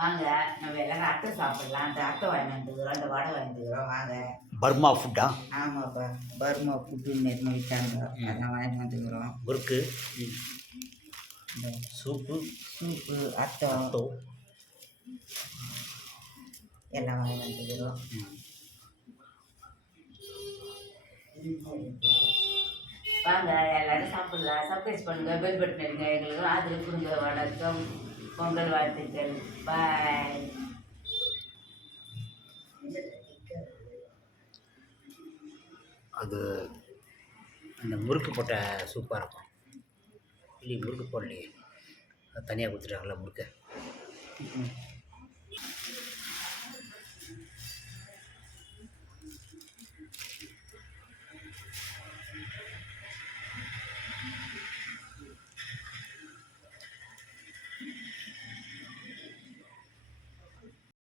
வாங்க நம்ம எல்லாரும் அத்தை சாப்பிடலாம். அந்த அத்தை வாங்கி வந்துக்கிறோம், அந்த வடை வாங்கிக்கிறோம். வாங்க. பர்மா ஃபுட்டா? ஆமாப்பா, பர்மா ஃபுட்டுன்னு எதுவும் விற்றாங்க, அதெல்லாம் வாங்கிட்டு வந்துக்கிறோம். முறுக்கு, இந்த சூப்பு, அத்தோ எல்லாம் வாங்கி வந்துக்கிறோம். வாங்க எல்லாரும் சாப்பிடலாம். சர்ப்ரைஸ் பண்ணுங்க, பெல் பட்டன் அடிங்க, எங்களுக்கு ஆதரவு கொடுங்க. வணக்கம், பொங்கல் வாழ்த்துக்கள். பாய். அது அந்த முறுக்கு போட்ட சூப்பாக இருக்கும். இல்லை முறுக்கு போடலையே, அது தனியாக கொடுத்துட்டாங்களா முறுக்கு.